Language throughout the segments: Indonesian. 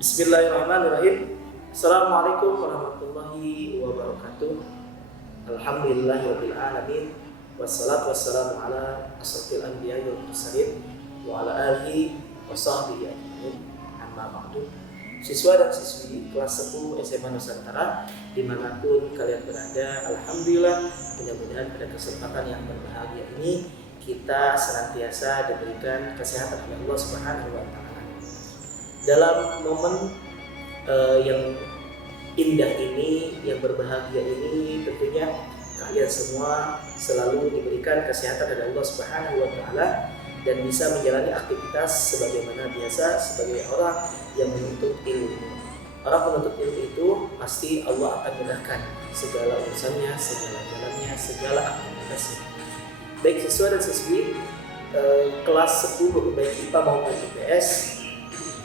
Bismillahirrahmanirrahim. Assalamualaikum warahmatullahi wabarakatuh. Alhamdulillahirabbil alamin. Wassalatu wassalamu ala asyrofil anbiya'i wal mursalin wa ala alihi wa sahbihi ajmain. Amma ba'du. Siswa dan siswi kelas 10 SMA Nusantara dimanapun kalian berada, alhamdulillah, mudah-mudahan pada kesempatan yang berbahagia ini kita senantiasa diberikan kesehatan oleh Allah Subhanahu wa taala. Dalam momen yang indah ini, yang berbahagia ini, tentunya kalian semua selalu diberikan kesehatan dari Allah Subhanahu wa taala dan bisa menjalani aktivitas sebagaimana biasa sebagai orang yang menuntut ilmu. Orang penuntut ilmu itu pasti Allah akan mudahkan segala urusannya, segala jalannya, segala aktivitasnya. Baik siswa dan siswi kelas 10 baik IPA maupun IPS,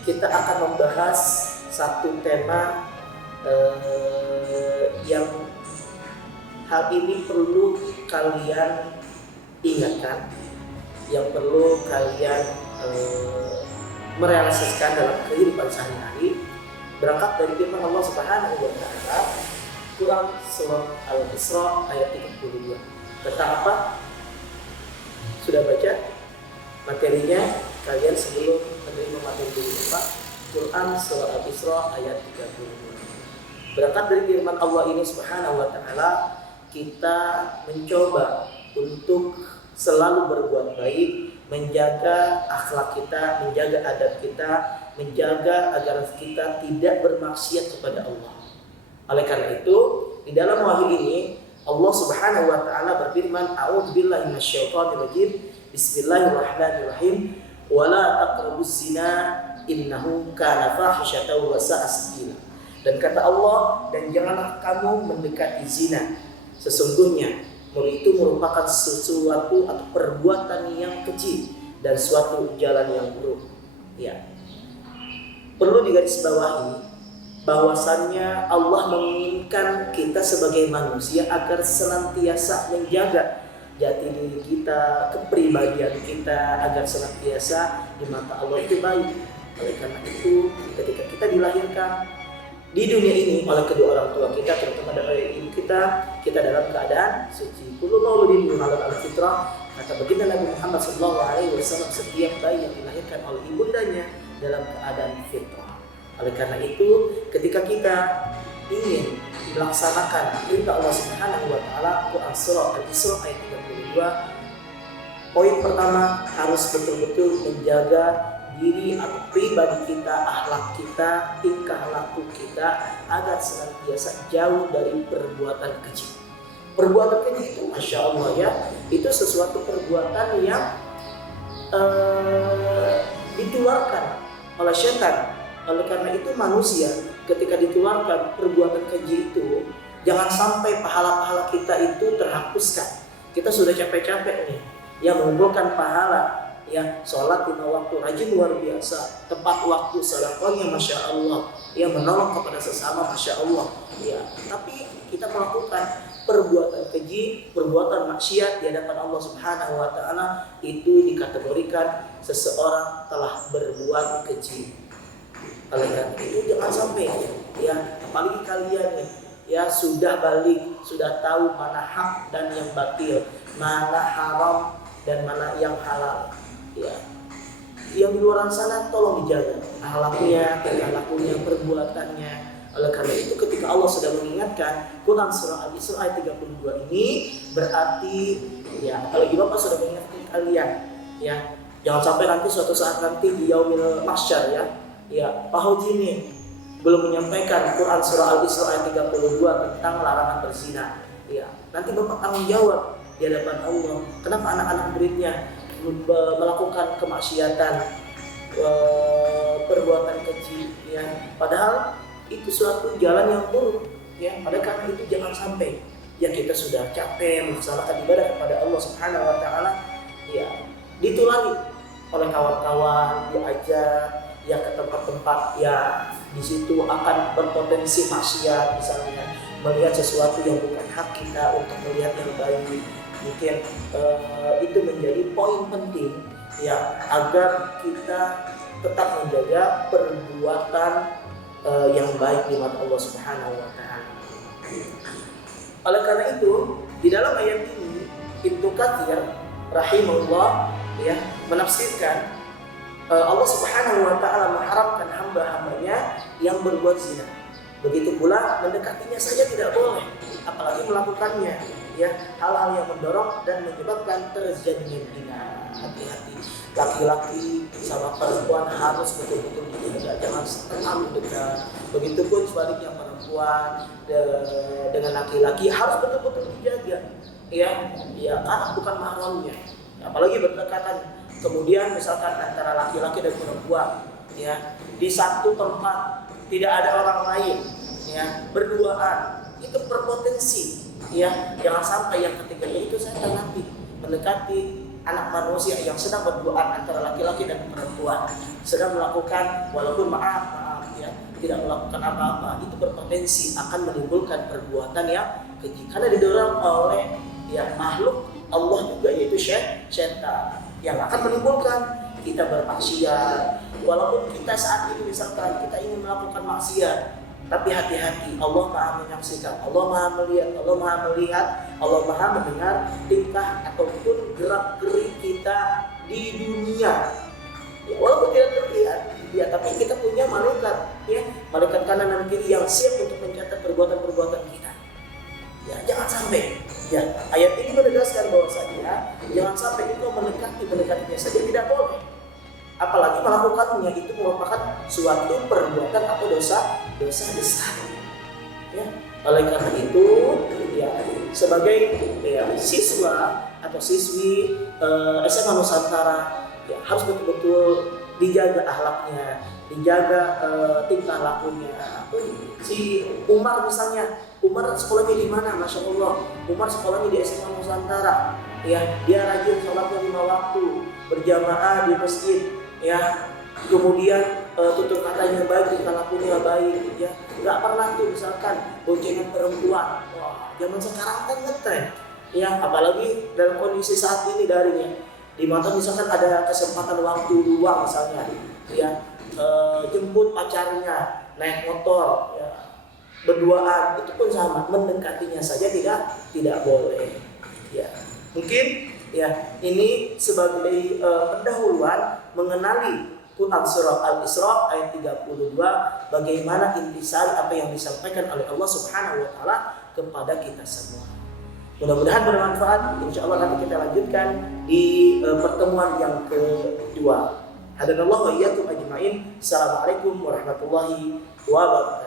kita akan membahas satu tema yang hal ini perlu kalian ingatkan, yang perlu kalian merealisasikan dalam kehidupan sehari-hari, berangkat dari firman Allah Subhanahu wa taala Quran surah Al-Isra ayat 32. Tentang apa? Sudah baca materinya kalian sebelum menerima materi ini, Pak? Quran surah Al-Isra ayat 32. Berangkat dari firman Allah ini Subhanahu wa taala, kita mencoba untuk selalu berbuat baik, menjaga akhlak kita, menjaga adab kita, menjaga agar kita tidak bermaksiat kepada Allah. Oleh karena itu, di dalam wahyu ini Allah Subhanahu wa taala berfirman, "A'udzubillahi minasyaitonir rajim. Bismillahirrahmanirrahim. Wala taqrabuz zina innahu kana fahisyatan wa sa'a sabila." Dan kata Allah, dan janganlah kamu mendekati zina. Sesungguhnya itu merupakan sesuatu atau perbuatan yang keji dan suatu jalan yang buruk. Ya. Perlu digarisbawahi bahwasannya Allah menginginkan kita sebagai manusia agar senantiasa menjaga jati diri kita, kepribadian kita agar senantiasa di mata Allah itu baik. Oleh karena itu, ketika kita dilahirkan di dunia ini oleh kedua orang tua kita, terutama dari ibu kita dalam keadaan suci. Kullu mauludin yuladu 'alal fitrah. Kata baginda Nabi Muhammad SAW, setiap bayi yang dilahirkan oleh ibundanya dalam keadaan fitrah. Oleh karena itu, ketika kita ingin melaksanakan perintah Allah Subhanahu wa taala, Quran surah Al-Isra ayat 32, poin pertama harus betul-betul menjaga diri atau pribadi kita, akhlak kita, tingkah laku kita agar senantiasa jauh dari perbuatan keji. Perbuatan keji itu, masya Allah ya, itu sesuatu perbuatan yang dikeluarkan oleh setan. Oleh karena itu manusia ketika dikeluarkan perbuatan keji itu, jangan sampai pahala-pahala kita itu terhapuskan. Kita sudah capek-capek nih, yang mengumpulkan pahala, ya sholat 5 waktu rajin luar biasa, tepat waktu sedekahnya masya Allah, yang menolong kepada sesama masya Allah, ya. Tapi kita melakukan perbuatan keji, perbuatan maksiat di hadapan Allah Subhanahu wa taala, itu dikategorikan seseorang telah berbuat keji. Oleh karena itu jangan sampai ya, apalagi kalian nih ya sudah balik, sudah tahu mana hak dan yang batil, mana haram dan mana yang halal. Ya, yang di luar sana tolong dijaga akhlaknya, tingkah lakunya, perbuatannya. Oleh karena itu ketika Allah sudah mengingatkan Quran surah Al-Isra ayat 32 ini, berarti ya apalagi Bapak sudah mengingatkan kalian ya, jangan sampai nanti suatu saat nanti di yaumil mahsyar ya Pak Haji ini belum menyampaikan Quran surah Al-Isra ayat 32 tentang larangan berzina. Ya, nanti Bapak tanggung jawab di hadapan Allah. Kenapa anak-anak muridnya melakukan kemaksiatan, perbuatan keji, ya padahal itu suatu jalan yang buruk, ya. Pada karena itu jangan sampai ya kita sudah capek melaksanakan ibadah kepada Allah Subhanahu wa taala, ya ditulari oleh kawan-kawan, diajak ya ke tempat-tempat ya di situ akan berpotensi maksiat, misalnya melihat sesuatu yang bukan hak kita untuk melihat yang baik. Mungkin itu menjadi poin penting ya agar kita tetap menjaga perbuatan yang baik di mata Allah Subhanahu wa taala. Oleh karena itu, di dalam ayat ini Ibnu Katsir rahimahullah menafsirkan Allah Subhanahu wa taala mengharapkan hamba-hambanya yang berbuat zina. Begitu pula mendekatinya saja tidak boleh, apalagi melakukannya. Hal-hal yang mendorong dan menyebabkan terjadinya zina. Hati-hati, laki-laki sama perempuan harus betul-betul dijaga, jangan terlalu dekat. Begitupun sebaliknya perempuan dengan laki-laki harus betul-betul dijaga. Karena bukan mahramnya. Apalagi berdekatan. Kemudian misalkan antara laki-laki dan perempuan, di satu tempat tidak ada orang lain, berduaan, itu berpotensi, jangan sampai yang ketiganya itu saya nanti mendekati anak manusia yang sedang berduaan antara laki-laki dan perempuan, sedang melakukan walaupun maaf tidak melakukan apa-apa, itu berpotensi akan menimbulkan perbuatan yang keji karena didorong oleh makhluk Allah juga, yaitu syaitan yang akan menimbulkan kita bermaksiat. Walaupun kita saat ini misalkan kita ingin melakukan maksiat, tapi hati-hati, Allah Maha menyaksikan, Allah Maha melihat, Allah Maha melihat, Allah Maha mendengar tingkah ataupun gerak-gerik kita di dunia. Walaupun tidak terlihat, tapi kita punya malaikat, malaikat kanan dan kiri yang siap untuk mencatat perbuatan-perbuatan kita. Jangan sampai. Ayat ini menegaskan bahwasanya jangan sampai engkau mendekatinya saja tidak boleh. Apalagi melakukannya itu merupakan suatu perbuatan atau dosa besar. Oleh karena itu, sebagai siswa atau siswi SMA Nusantara harus betul-betul dijaga akhlaknya, dijaga tingkah lakunya. Si Umar misalnya, Umar sekolahnya di mana? Masya Allah, Umar sekolahnya di SMA Nusantara. Dia rajin sholatnya 5 waktu, berjamaah di masjid. Kemudian tutur katanya baik, tingkah lakunya baik. Nggak pernah tuh misalkan boncengan perempuan. Wah, zaman sekarang kan ngetren. Apalagi dalam kondisi saat ini darinya. Di mata misalkan ada kesempatan waktu luang misalnya, jemput pacarnya naik motor, berduaan, itu pun sama, mendekatinya saja tidak boleh. Mungkin ini sebagai pendahuluan mengenali Quran surah Al-Isra ayat 32, bagaimana intisari apa yang disampaikan oleh Allah Subhanahu wa taala kepada kita semua. Mudah-mudahan bermanfaat. Insyaallah nanti kita lanjutkan di pertemuan yang kedua. Hadanallahu wa iyyakum ajmain. Assalamualaikum warahmatullahi wabarakatuh.